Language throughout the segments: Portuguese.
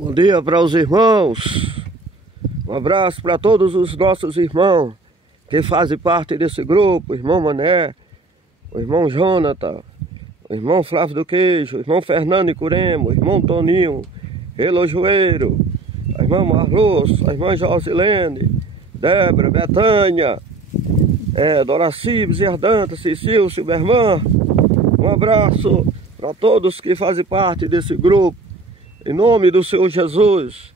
Bom dia para os irmãos, um abraço para todos os nossos irmãos que fazem parte desse grupo, o irmão Mané, o irmão Jonathan, o irmão Flávio do Queijo, o irmão Fernando Icuremo, o irmão Toninho, Relojoeiro, a irmã Marluz, a irmã Josilene, Débora, Betânia, Doraci, Bezerdanta, Cecil, Silberman. Um abraço para todos que fazem parte desse grupo, em nome do Senhor Jesus.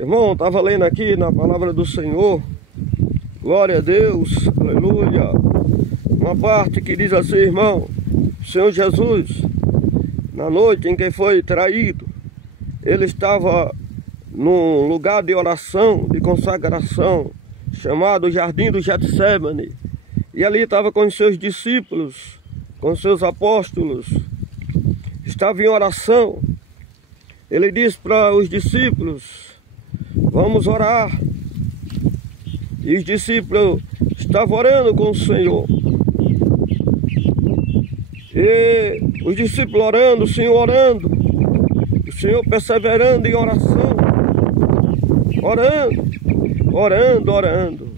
Irmão, estava lendo aqui na palavra do Senhor, glória a Deus, aleluia. Uma parte que diz assim, irmão, o Senhor Jesus, na noite em que foi traído, ele estava num lugar de oração, de consagração, chamado Jardim do Getsemane. E ali estava com os seus discípulos, com os seus apóstolos, estava em oração. Ele disse para os discípulos, vamos orar. E os discípulos estavam orando com o Senhor. E os discípulos orando, o Senhor orando, o Senhor perseverando em oração, orando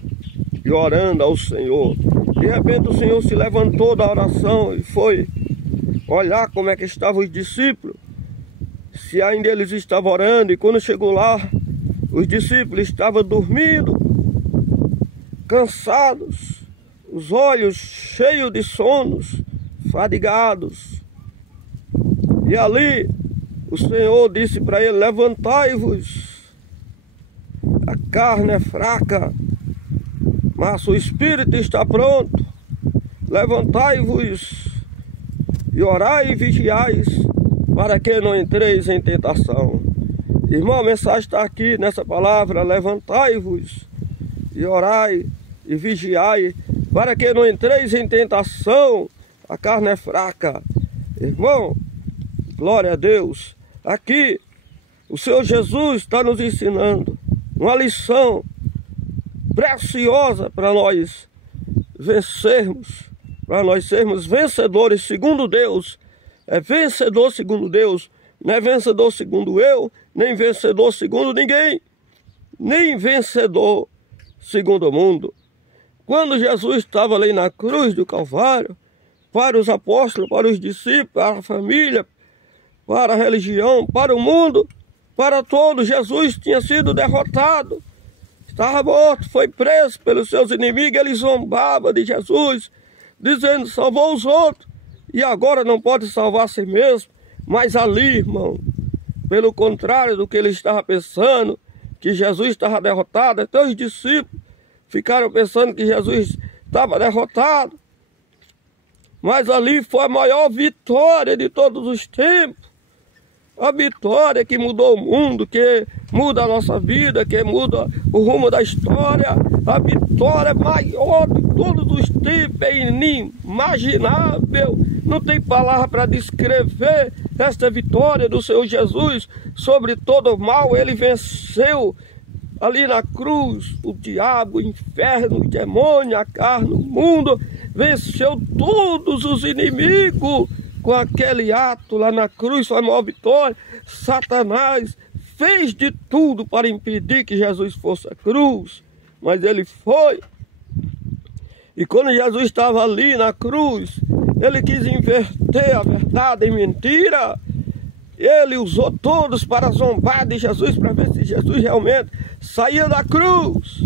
e orando ao Senhor. De repente o Senhor se levantou da oração e foi olhar como é que estavam os discípulos, se ainda eles estavam orando. E quando chegou lá, os discípulos estavam dormindo, cansados, os olhos cheios de sonos, fadigados. E ali o Senhor disse para ele, levantai-vos, a carne é fraca, mas o espírito está pronto. Levantai-vos e orai e vigiais, para que não entreis em tentação. Irmão, a mensagem está aqui nessa palavra, levantai-vos e orai e vigiai, para que não entreis em tentação. A carne é fraca. Irmão, glória a Deus. Aqui o Senhor Jesus está nos ensinando uma lição preciosa para nós vencermos, para nós sermos vencedores segundo Deus. É vencedor segundo Deus, não é vencedor segundo eu, nem vencedor segundo ninguém, nem vencedor segundo o mundo. Quando Jesus estava ali na cruz do Calvário, para os apóstolos, para os discípulos, para a família, para a religião, para o mundo, para todos, Jesus tinha sido derrotado, estava morto, foi preso pelos seus inimigos. Ele zombava de Jesus, dizendo, salvou os outros, e agora não pode salvar a si mesmo. Mas ali, irmão, pelo contrário do que ele estava pensando, que Jesus estava derrotado, até os discípulos ficaram pensando que Jesus estava derrotado. Mas ali foi a maior vitória de todos os tempos. A vitória que mudou o mundo, que muda a nossa vida, que muda o rumo da história. A vitória maior de todos os tempos, é inimaginável. Não tem palavra para descrever esta vitória do Senhor Jesus sobre todo o mal. Ele venceu ali na cruz o diabo, o inferno, o demônio, a carne, o mundo. Venceu todos os inimigos com aquele ato lá na cruz. Foi a maior vitória. Satanás fez de tudo para impedir que Jesus fosse à cruz, mas ele foi. E quando Jesus estava ali na cruz, ele quis inverter a verdade em mentira. Ele usou todos para zombar de Jesus, para ver se Jesus realmente saía da cruz.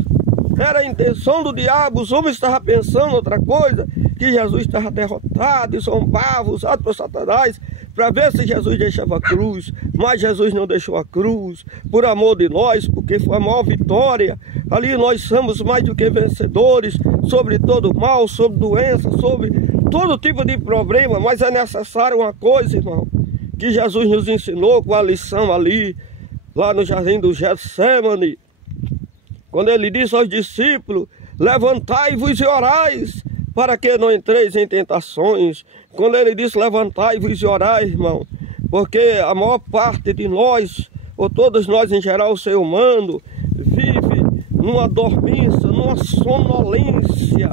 Era a intenção do diabo. Os homens estavam pensando outra coisa, que Jesus estava derrotado e zombava, usado por Satanás, para ver se Jesus deixava a cruz. Mas Jesus não deixou a cruz, por amor de nós, porque foi a maior vitória. Ali nós somos mais do que vencedores, sobre todo mal, sobre doença, sobre todo tipo de problema. Mas é necessário uma coisa, irmão, que Jesus nos ensinou com a lição ali, lá no Jardim do Getsemane, quando ele disse aos discípulos, levantai-vos e orais, para que não entreis em tentações. Quando ele disse, levantai-vos e orai, irmão, porque a maior parte de nós, ou todos nós em geral, o ser humano, vive numa dormência, numa sonolência.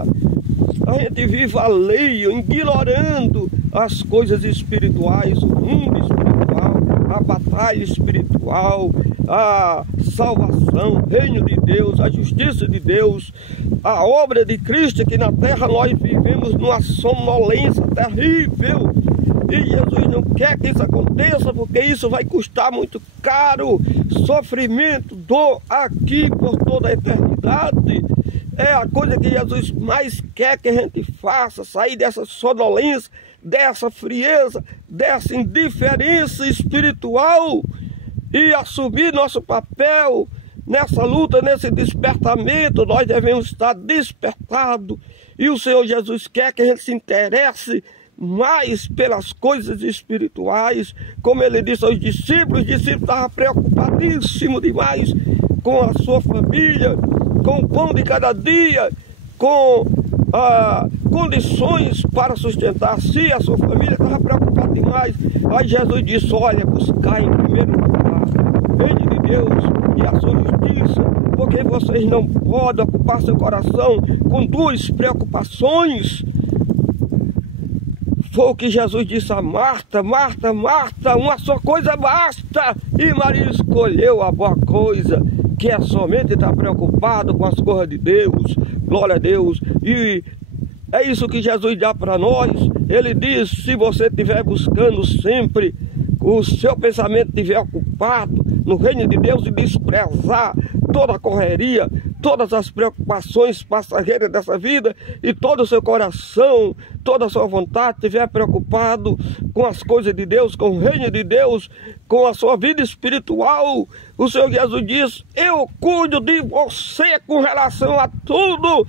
A gente vive alheio, ignorando as coisas espirituais, o mundo espiritual, a batalha espiritual. espiritual, a salvação, o reino de Deus, a justiça de Deus, a obra de Cristo, que na terra nós vivemos numa sonolência terrível. E Jesus não quer que isso aconteça, porque isso vai custar muito caro, sofrimento, dor aqui por toda a eternidade. É a coisa que Jesus mais quer que a gente faça, sair dessa sonolência, dessa frieza, dessa indiferença espiritual e assumir nosso papel nessa luta, nesse despertamento. Nós devemos estar despertados e o Senhor Jesus quer que a gente se interesse mais pelas coisas espirituais, como ele disse aos discípulos. Os discípulos estavam preocupadíssimos demais com a sua família, com o pão de cada dia, com condições para sustentar a si, a sua família. Estava preocupado demais. Aí Jesus disse: olha, buscar em primeiro lugar o reino de Deus e a sua justiça, porque vocês não podem ocupar seu coração com duas preocupações. Foi o que Jesus disse a Marta: Marta, Marta, uma só coisa basta. E Maria escolheu a boa coisa, que é somente estar preocupado com as coisas de Deus. Glória a Deus. E é isso que Jesus dá para nós. Ele diz: se você estiver buscando sempre, o seu pensamento estiver ocupado no reino de Deus e desprezar toda a correria, todas as preocupações passageiras dessa vida, e todo o seu coração, toda a sua vontade estiver preocupado com as coisas de Deus, com o reino de Deus, com a sua vida espiritual, o Senhor Jesus diz: eu cuido de você com relação a tudo.